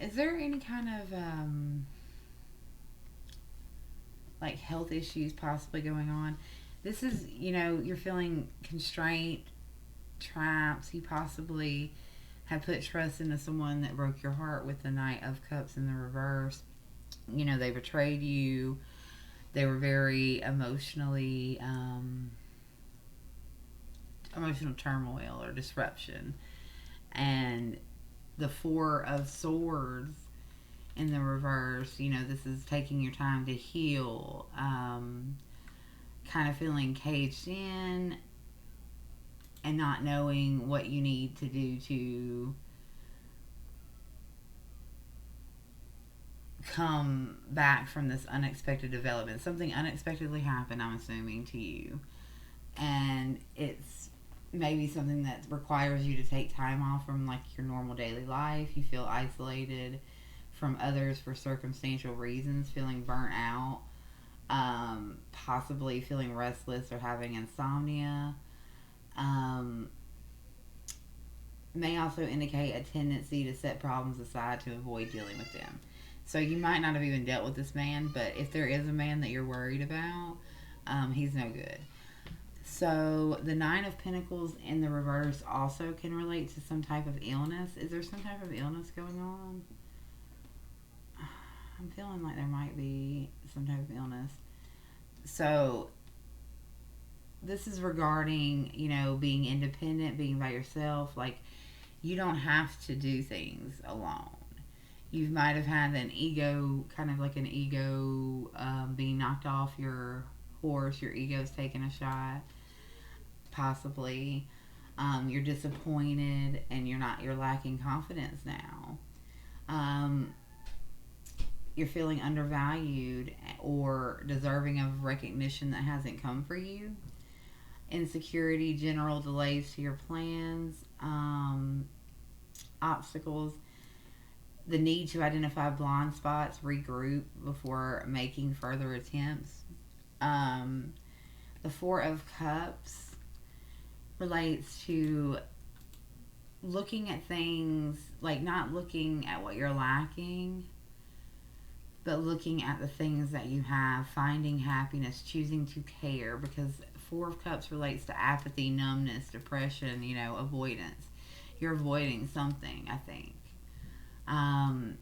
is there any kind of like health issues possibly going on? This is, you're feeling constraint, trapped. You possibly have put trust into someone that broke your heart with the Knight of Cups in the reverse. They betrayed you. They were very emotional turmoil or disruption. And the Four of Swords in the reverse, this is taking your time to heal, kind of feeling caged in and not knowing what you need to do to come back from this unexpected development. Something unexpectedly happened, I'm assuming, to you. And it's maybe something that requires you to take time off from like your normal daily life. You feel isolated from others for circumstantial reasons, feeling burnt out, possibly feeling restless or having insomnia. Um, may also indicate a tendency to set problems aside to avoid dealing with them. So you might not have even dealt with this man, but if there is a man that you're worried about, he's no good. So the Nine of Pentacles in the reverse also can relate to some type of illness. Is there some type of illness going on? I'm feeling like there might be some type of illness. So this is regarding, being independent, being by yourself. Like, you don't have to do things alone. You might have had an ego, kind of like an ego being knocked off your horse. Your ego's taking a shot, possibly. You're disappointed and you're lacking confidence now. Um, you're feeling undervalued or deserving of recognition that hasn't come for you. Insecurity, general delays to your plans, obstacles, the need to identify blind spots, regroup before making further attempts. Um, the Four of Cups relates to looking at things, like not looking at what you're lacking, but looking at the things that you have, finding happiness, choosing to care, because Four of Cups relates to apathy, numbness, depression, avoidance. You're avoiding something, I think. Um,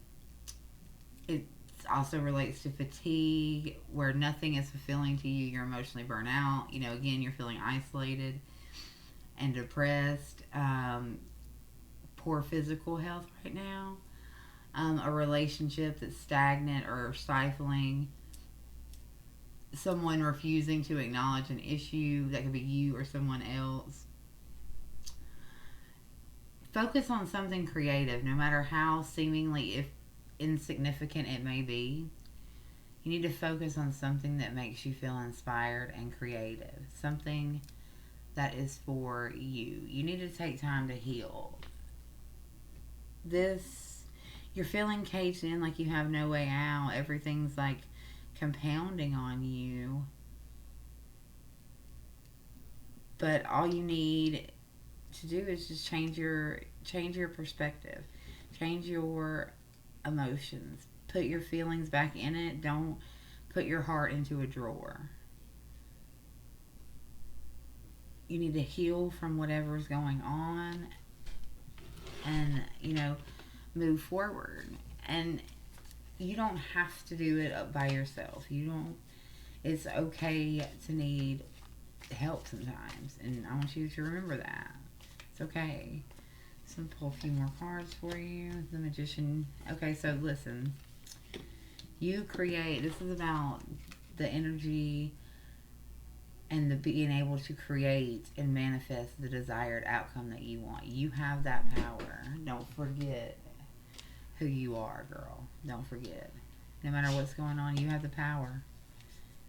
it also relates to fatigue, where nothing is fulfilling to you. You're emotionally burnt out. Again, you're feeling isolated and depressed. Poor physical health right now. A relationship that's stagnant or stifling. Someone refusing to acknowledge an issue that could be you or someone else. Focus on something creative, no matter how seemingly if insignificant it may be. You need to focus on something that makes you feel inspired and creative. Something that is for you. You need to take time to heal. You're feeling caged in, like you have no way out. Everything's like compounding on you. But all you need to do is just change your perspective. Change your emotions. Put your feelings back in it. Don't put your heart into a drawer. You need to heal from whatever's going on and, move forward. And you don't have to do it by yourself. You don't It's okay to need help sometimes, and I want you to remember that. It's okay. So I'll pull a few more cards for you. The Magician. Okay, so listen. You create. This is about the energy and the being able to create and manifest the desired outcome that you want. You have that power. Don't forget who you are, girl. Don't forget. No matter what's going on, you have the power.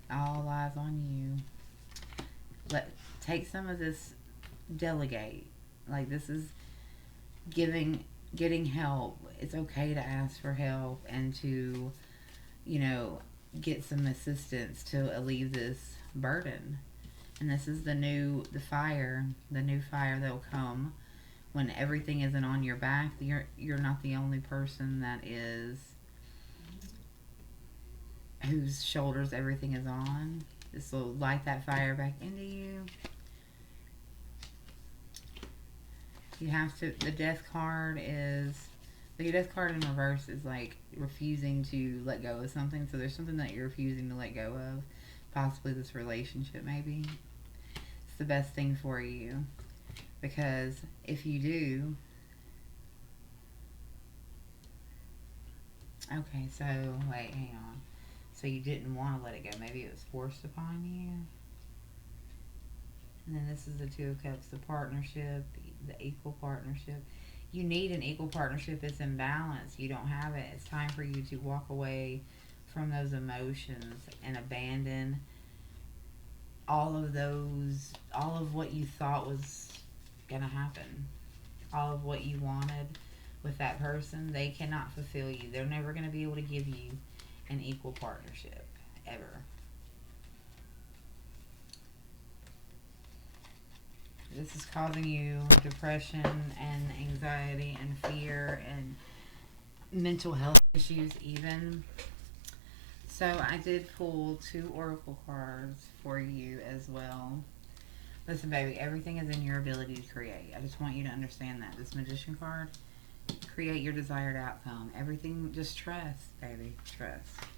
All lies on you. Take some of this, delegate. Like, this is getting help. It's okay to ask for help and to, you know, get some assistance to alleviate this burden. And this is the new fire that will come when everything isn't on your back, you're not the only person that is whose shoulders everything is on. This will light that fire back into you. You have to. The death card is. The death card in reverse is like refusing to let go of something. So there's something that you're refusing to let go of. Possibly this relationship, maybe. It's the best thing for you. Because if you do. Okay, so wait, hang on. So you didn't want to let it go. Maybe it was forced upon you. And then this is the Two of Cups, the partnership, the equal partnership. You need an equal partnership. It's imbalance. You don't have it. It's time for you to walk away from those emotions and abandon all of what you thought was going to happen. All of what you wanted with that person. They cannot fulfill you. They're never going to be able to give you an equal partnership. Ever. This is causing you depression and anxiety and fear and mental health issues even. So I did pull 2 oracle cards for you as well. Listen, baby, everything is in your ability to create. I just want you to understand that. This Magician card, create your desired outcome. Everything, just trust, baby, trust.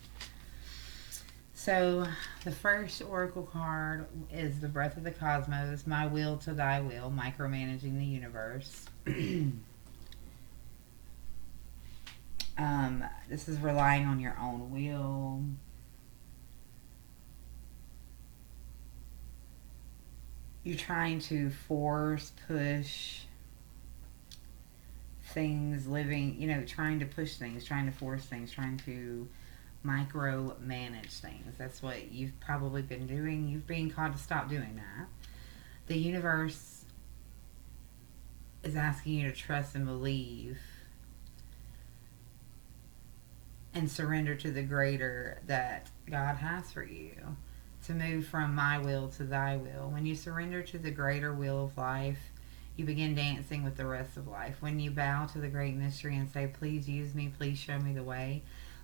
So, the first oracle card is the Breath of the Cosmos, My Will to Thy Will, micromanaging the universe. This is relying on your own will. You're trying to force, push things, trying to push things, trying to force things, trying to micromanage things. That's what you've probably been doing. You've been called to stop doing that. The universe is asking you to trust and believe and surrender to the greater that God has for you. To move from my will to thy will. When you surrender to the greater will of life, you begin dancing with the rest of life. When you bow to the great mystery and say, please use me, please show me the way,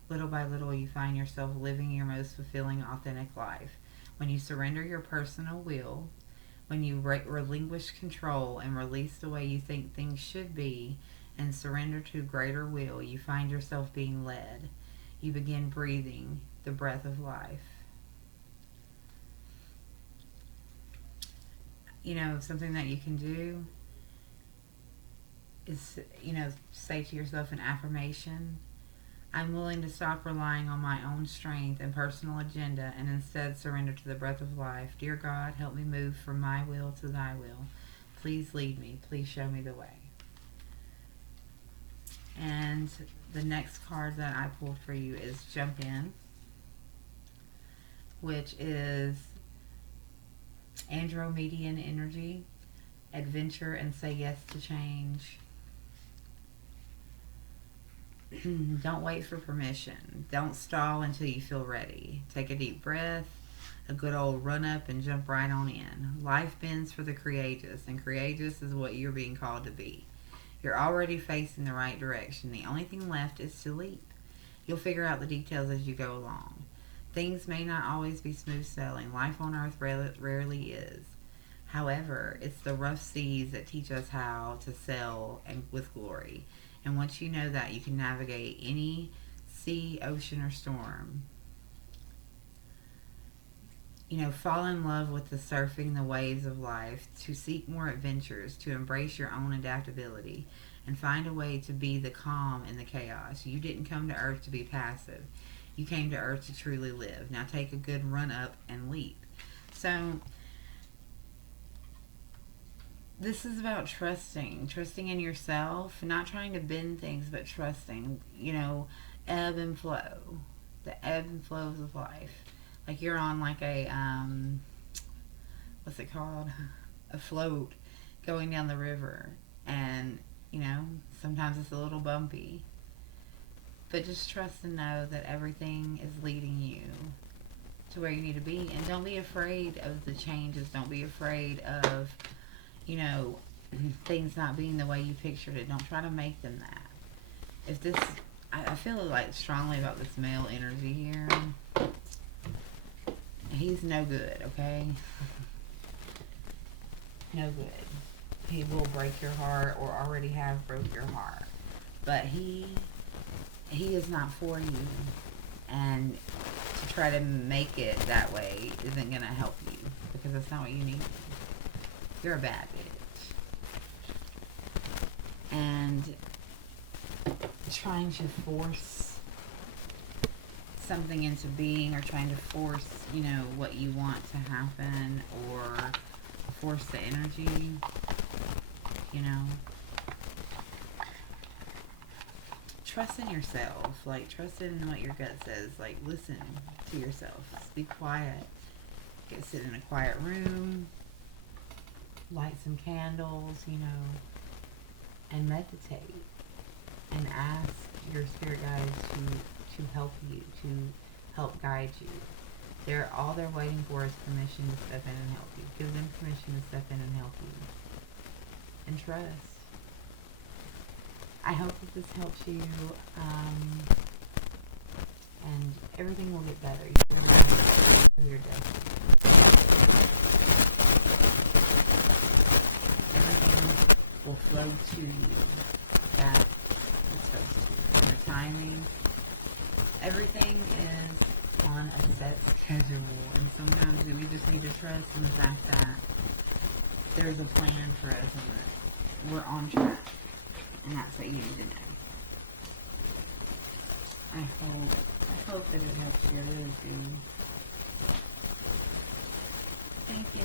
little by little you find yourself living your most fulfilling, authentic life. When you surrender your personal will, when you relinquish control and release the way you think things should be and surrender to greater will, you find yourself being led. You begin breathing the breath of life. Something that you can do is, say to yourself an affirmation. I'm willing to stop relying on my own strength and personal agenda and instead surrender to the breath of life. Dear God, help me move from my will to thy will. Please lead me. Please show me the way. And the next card that I pulled for you is Jump In, which is Andromedan energy, adventure, and say yes to change. Don't wait for permission. Don't stall until you feel ready. Take a deep breath, a good old run up, and jump right on in. Life bends for the courageous, and courageous is what you're being called to be. You're already facing the right direction. The only thing left is to leap. You'll figure out the details as you go along. Things may not always be smooth sailing. Life on earth rarely is. However, it's the rough seas that teach us how to sail and with glory. And once you know that, you can navigate any sea, ocean, or storm. Fall in love with the surfing the waves of life, to seek more adventures, to embrace your own adaptability, and find a way to be the calm in the chaos. You didn't come to earth to be passive. You came to earth to truly live. Now take a good run up and leap. So, this is about trusting in yourself, not trying to bend things, but trusting, ebb and flow, the ebb and flows of life. Like you're on like a, what's it called? A float going down the river. And, sometimes it's a little bumpy. But just trust and know that everything is leading you to where you need to be. And don't be afraid of the changes. Don't be afraid of, things not being the way you pictured it, don't try to make them that. If this, I feel like strongly about this male energy here. He's no good, okay? No good. He will break your heart or already have broke your heart. But he is not for you. And to try to make it that way isn't going to help you. Because that's not what you need. You're a bad bitch. And trying to force something into being, or trying to force, what you want to happen, or force the energy, trust in yourself. Like, trust in what your gut says. Like, listen to yourself. Just be quiet. Sit in a quiet room, light some candles, and meditate, and ask your spirit guides to help you, to help guide you. All they're waiting for is permission to step in and help you. Give them permission to step in and help you. And trust. I hope that this helps you, and everything will get better. You're going to have your destiny. Everything will flow to you that it's supposed to. And the timing, everything is on a set schedule, and sometimes we just need to trust in the fact that there's a plan for us and that we're on track, and that's what you need to know. I hope that it helps you. I really do. Thank you.